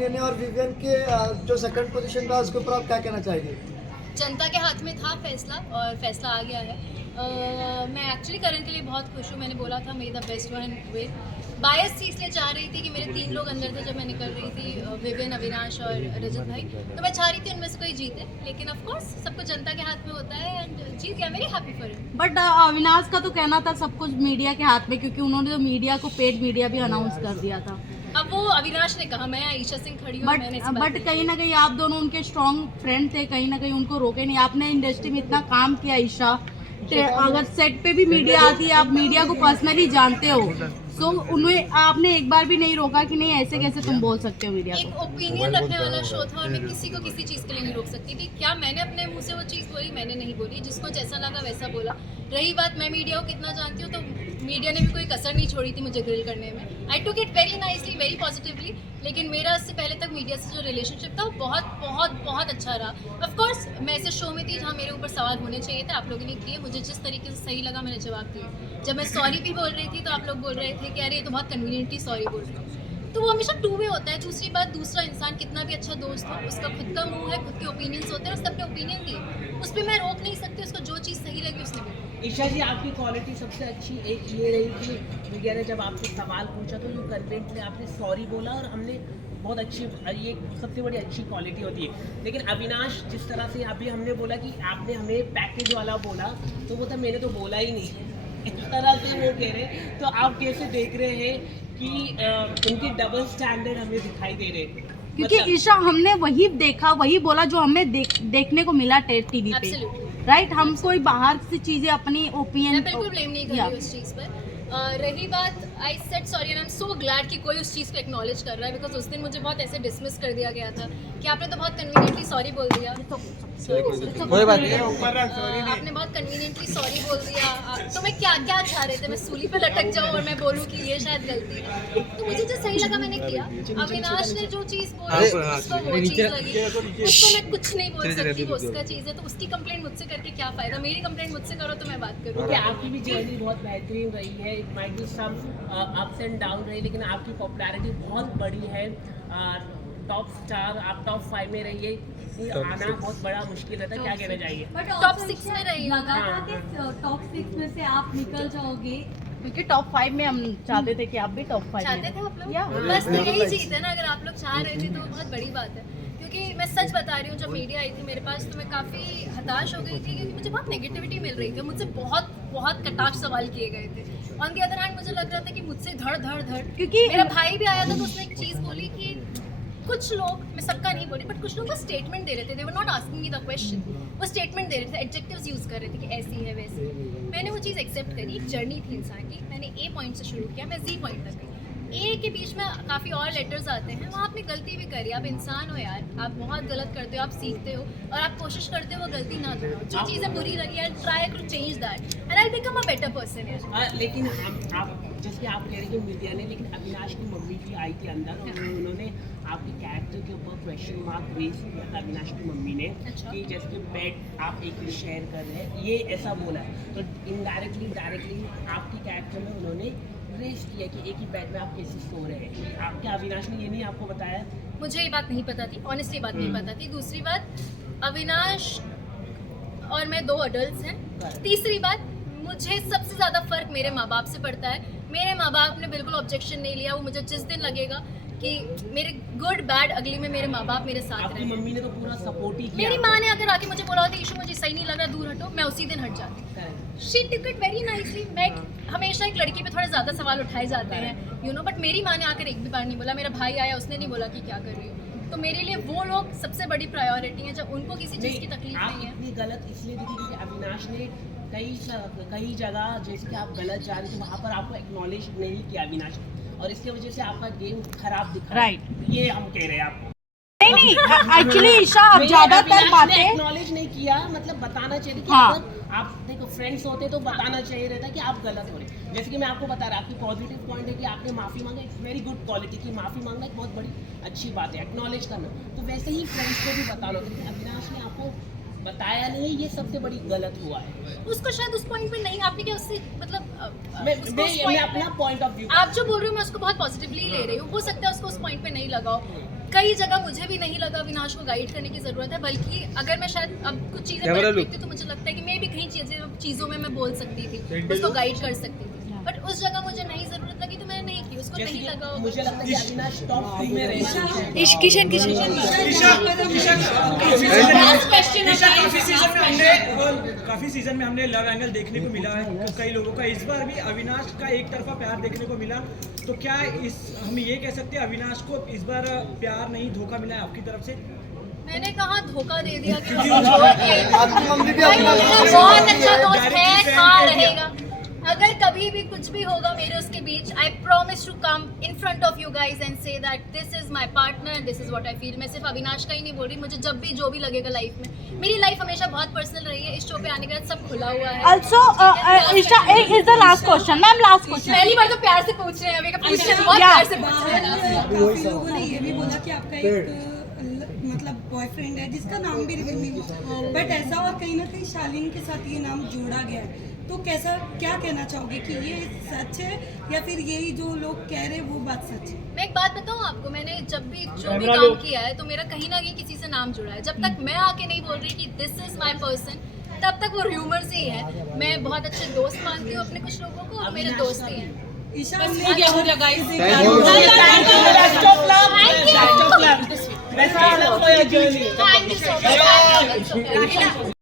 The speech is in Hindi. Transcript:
नेने और विवियन के जो सेकंड पोजीशन था उसके ऊपर आप क्या कहना चाहेंगे? जनता के हाथ में था फैसला और फैसला आ गया है। मैं एक्चुअली करण के लिए बहुत खुश हूँ। मैंने बोला था may the best one win. Bias थी इसलिए चाह रही थी कि मेरे 3 लोग अंदर थे जब मैं निकल रही थी, विवियन, अविनाश और रजत भाई। तो मैं चाह रही थी उनमें से कोई जीते, लेकिन ऑफ कोर्स सब कुछ जनता के हाथ में होता है एंड जीत गया। Very happy for him. But Avinash का तो कहना था सब कुछ मीडिया के हाथ में, क्योंकि उन्होंने तो मीडिया को पेड मीडिया भी अनाउंस कर दिया था। अब वो अविनाश ने कहा, मैं ईशा सिंह खड़ी हूँ, मैंने इस बात बट पे- कहीं ना कहीं आप दोनों उनके स्ट्रॉन्ग फ्रेंड थे, कहीं ना कहीं उनको रोके नहीं। आपने इंडस्ट्री में इतना काम किया ईशा, अगर सेट पे भी मीडिया आती है, आप मीडिया को पर्सनली जानते हो, तो उन्हें आपने एक बार भी नहीं रोका कि नहीं ऐसे कैसे तुम बोल सकते हो मीडिया एक को। ओपिनियन रखने वाला शो था और मैं किसी को किसी चीज़ के लिए नहीं रोक सकती थी। क्या मैंने अपने मुंह से वो चीज़ बोली? मैंने नहीं बोली। जिसको जैसा लगा वैसा बोला। रही बात मैं मीडिया को कितना जानती हूँ, तो मीडिया ने भी कोई कसर नहीं छोड़ी थी मुझे ग्रिल करने में। I took it very nicely, very positively. लेकिन मेरा इससे पहले तक मीडिया से जो रिलेशनशिप था वो बहुत बहुत बहुत अच्छा रहा। ऑफ कोर्स मैं ऐसे शो में थी जहाँ मेरे ऊपर सवाल होने चाहिए थे, आप लोगों ने किए। मुझे जिस तरीके से सही लगा मैंने जवाब दिया। जब मैं सॉरी भी बोल रही थी तो आप लोग बोल रहे थे कि अरे ये तो बहुत कन्वीनियंटली सॉरी बोल रही हूँ। तो वो हमेशा टू वे होता है। दूसरी बात, दूसरा इंसान कितना भी अच्छा दोस्त हो, उसका खुद का मुंह है, खुद के ओपिनियंस होते हैं, उसने अपने ओपिनियन दिए, उस पर मैं रोक नहीं सकती। उसको जो चीज़ सही लगी उसने बोली। ईशा जी, आपकी क्वालिटी सबसे अच्छी एक ये रही कि मीडिया ने जब आपसे सवाल पूछा तो यू कन्वेंट में आपने सॉरी बोला और हमने बहुत अच्छी, ये सबसे बड़ी अच्छी क्वालिटी होती है। लेकिन अविनाश, जिस तरह से अभी हमने बोला कि आपने हमें पैकेज वाला बोला, तो वो था मैंने तो बोला ही नहीं, इस तरह से वो कह रहे। तो आप कैसे देख रहे हैं कि उनके डबल स्टैंडर्ड हमें दिखाई दे रहे हैं? क्योंकि ईशा हमने वही देखा, वही बोला जो हमें देखने को मिला टीवी पे, Absolutely. राइट। हम कोई बाहर से चीजें अपनी मैं ओपिनियन बिल्कुल ब्लेम नहीं कर रही उस चीज़ पर। रही बात, I said sorry and I am so glad कि कोई उस चीज़ को एक्नॉलेज कर रहा है, बिकॉज उस दिन मुझे बहुत ऐसे डिसमिस कर दिया गया था कि आपने तो बहुत कन्वीनियंटली सॉरी बोल दिया। कोई बात नहीं। आपने बहुत कन्वीनियंटली सॉरी बोल दिया। तो मैं क्या क्या चाह रहे थे? मैं सूली पे लटक जाऊँ और मैं बोलूँ कि ये शायद गलती है? तो मुझे जो सही लगा मैंने किया। अविनाश ने जो चीज़ बोली उसको वो चीज़ लगी, उसको मैं कुछ नहीं बोल सकती, वो उसका चीज़ है। तो उसकी कंप्लेंट मुझसे करके क्या फ़ायदा? मेरी कंप्लेंट मुझसे करो तो मैं बात करूँ। क्योंकि आपकी भी जर्नी बहुत बेहतरीन रही है, it might be some ups and down रही, लेकिन आपकी पॉपुलैरिटी बहुत बड़ी है। टॉप स्टार, आप टॉप 5 में रहिए, आना बहुत बड़ा मुश्किल रहता है। क्या कहना चाहिए? टॉप 6 में रही हूँ। टॉप 6 में से आप निकल जाओगे, क्योंकि टॉप 5 में हम चाहते थे कि आप भी टॉप 5 चाहते थे आप लोग? या बस तो यही चीज़ है ना, अगर आप लोग चाह रहे थे तो बहुत बड़ी बात है। क्योंकि मैं सच बता रही हूँ, जब मीडिया आई थी मेरे पास तो मैं काफ़ी हताश हो गई थी, क्योंकि मुझे बहुत नेगेटिविटी मिल रही थी। मुझसे बहुत बहुत कटाक्ष सवाल किए गए थे। ऑन दी अदर हैंड मुझे लग रहा था कि मुझसे धड़ धड़ धड़, क्योंकि मेरा भाई भी आया था तो उसने एक चीज़ बोली कि कुछ लोग, मैं सबका नहीं बोली, बट कुछ लोग बस स्टेटमेंट दे रहे थे। They were not asking me the question, वो स्टेटमेंट दे रहे थे, एडजेक्टिव्स यूज़ कर रहे थे कि ऐसी है वैसी है। मैंने वो चीज़ एक्सेप्ट करी। एक जर्नी थी इंसान की। मैंने ए पॉइंट से शुरू किया, मैं जी पॉइंट तक गई। ए के बीच में काफ़ी और लेटर्स आते हैं, वहाँ आपने गलती भी करी। आप इंसान हो यार, आप बहुत गलत करते हो, आप सीखते हो और आप कोशिश करते हो वो गलती ना दोहराओ। जो चीज़ें बुरी लगी है, try to change that and I become a better person यार। लेकिन आप जैसे आप कह रहे हैं कि मीडिया ने, लेकिन अविनाश की मम्मी भी आई थी अंदर और उन्होंने आपके कैरेक्टर के ऊपर क्वेश्चन मार्क रेज किया था अविनाश की मम्मी ने। अच्छा। कि जैसे बेड आप एक ही शेयर कर रहे हैं, ये ऐसा बोला है। तो इनडायरेक्टली डायरेक्टली आपके कैरेक्टर में उन्होंने रेज किया कि एक ही बेड में आप कैसे सो रहे हैं। आपके अविनाश ने ये नहीं आपको बताया? मुझे ये बात नहीं पता थी, ऑनेस्टली बात नहीं पता थी। दूसरी बात, अविनाश और मैं 2 अडल्ट हैं। तीसरी बात, मुझे सबसे ज़्यादा फ़र्क मेरे माँ बाप से पड़ता है। मेरे माँ बाप ने बिल्कुल ऑब्जेक्शन नहीं लिया। वो मुझे जिस दिन लगेगा कि मेरे गुड बैड अगली में मेरे माँ बाप मेरे साथ आपकी रहे। मम्मी ने तो पूरा सपोर्ट ही किया। मेरी माँ ने अगर आके मुझे बोला होता ईशू मुझे सही नहीं लग रहा, दूर हटो, मैं उसी दिन हट जाती। She took it very nicely. मैं हमेशा एक लड़की पे थोड़े ज़्यादा सवाल उठाए जाते हैं, यू नो, बट मेरी माँ ने आकर एक भी बार नहीं बोला। मेरा भाई आया, उसने नहीं बोला कि क्या कर रही हो। तो मेरे लिए वो लोग सबसे बड़ी प्रायोरिटी है, जब उनको किसी चीज़ की तकलीफ आप नहीं है। इतनी गलत इसलिए दिखी क्योंकि अविनाश ने कई जगह जैसे कि आप गलत जा रहे थे वहाँ पर आपको एक्नॉलेज नहीं किया अविनाश ने, और इसकी वजह से आपका गेम खराब दिखा। Right. ये हम कह रहे हैं आपको। नहीं एक्चुअली ईशा अब ज्यादातर बातें एक्नॉलेज नहीं किया, मतलब बताना चाहिए कि हाँ। अगर आप देखो फ्रेंड्स होते तो बताना चाहिए रहता कि आप गलत हो रहे। जैसे कि मैं आपको बता रहा, आपकी पॉजिटिव पॉइंट है कि आपने माफ़ी मांगा, इट्स वेरी गुड क्वालिटी की माफ़ी मांगना एक बहुत बड़ी अच्छी बात है, एक्नॉलेज करना। तो वैसे ही फ्रेंड्स को भी बता लो, क्योंकि अविनाश ने आपको बताया नहीं, ये सबसे बड़ी गलत हुआ है। उसको शायद उस पॉइंट पे नहीं, आपने क्या उससे मतलब मैं उसको उस मैं point अपना पे- पॉइंट ऑफ व्यू, आप जो बोल रहे हो मैं उसको बहुत पॉजिटिवली ले रही हूँ। हो सकता है उसको उस पॉइंट पे नहीं लगाओ। कई जगह मुझे भी नहीं लगा अविनाश को गाइड करने की ज़रूरत है, बल्कि अगर मैं शायद अब कुछ चीज़ें देखती हूँ तो मुझे लगता है कि मैं भी कहीं चीज़ों में मैं बोल सकती थी, उसको गाइड कर सकती थी, बट उस जगह मुझे नहीं ज़रूरत लगी तो मैंने नहीं की, उसको नहीं लगा होगा। मुझे लगता है कि अविनाश टॉप 3 में रहेगा। काफी सीजन में हमने लव एंगल देखने को मिला है कई लोगों का, इस बार भी अविनाश का एक तरफा प्यार देखने को मिला, तो क्या हम ये कह सकते हैं अविनाश को इस बार प्यार नहीं धोखा मिला है आपकी तरफ से? मैंने कहा धोखा दे दिया कि आपकी मम्मी भी अविनाश को बहुत अच्छा दोस्त है, था, रहेगा। अगर कभी भी कुछ भी होगा मेरे उसके बीच, I promise to come in front of you guys and say that this is my partner and this is what I feel. मैं सिर्फ अविनाश का ही नहीं बोल रही, मुझे जब भी जो भी लगेगा लाइफ में, मेरी लाइफ हमेशा बहुत पर्सनल रही है, इस शो पे आने के बाद सब खुला हुआ है। Also, Isha, is the last question, ma'am. Last question. पहली बार तो प्यार से पूछ रहे हैं, अभी का पूछ रहे हैं, बहुत प्यार से पूछ रहे हैं। काफी लोगों ने ये भी बोला कि आपका एक मतलब बॉयफ्रेंड है जिसका नाम भी रिवील नहीं हुआ, बट ऐसा और कहीं ना कहीं शालीन के साथ ये नाम जोड़ा गया है, तो कैसा क्या कहना चाहोगे कि ये सच है या फिर यही जो लोग कह रहे हैं वो बात सच है? मैं एक बात बताऊं आपको, मैंने जब भी जो भी काम किया है तो मेरा कहीं ना कहीं किसी से नाम जुड़ा है। जब तक मैं आके नहीं बोल रही कि दिस इज माय पर्सन, तब तक वो र्यूमर से ही है। मैं बहुत अच्छे दोस्त मानती हूँ अपने कुछ लोगों को, और मेरे दोस्त ही हैं। Isha Thank you so much.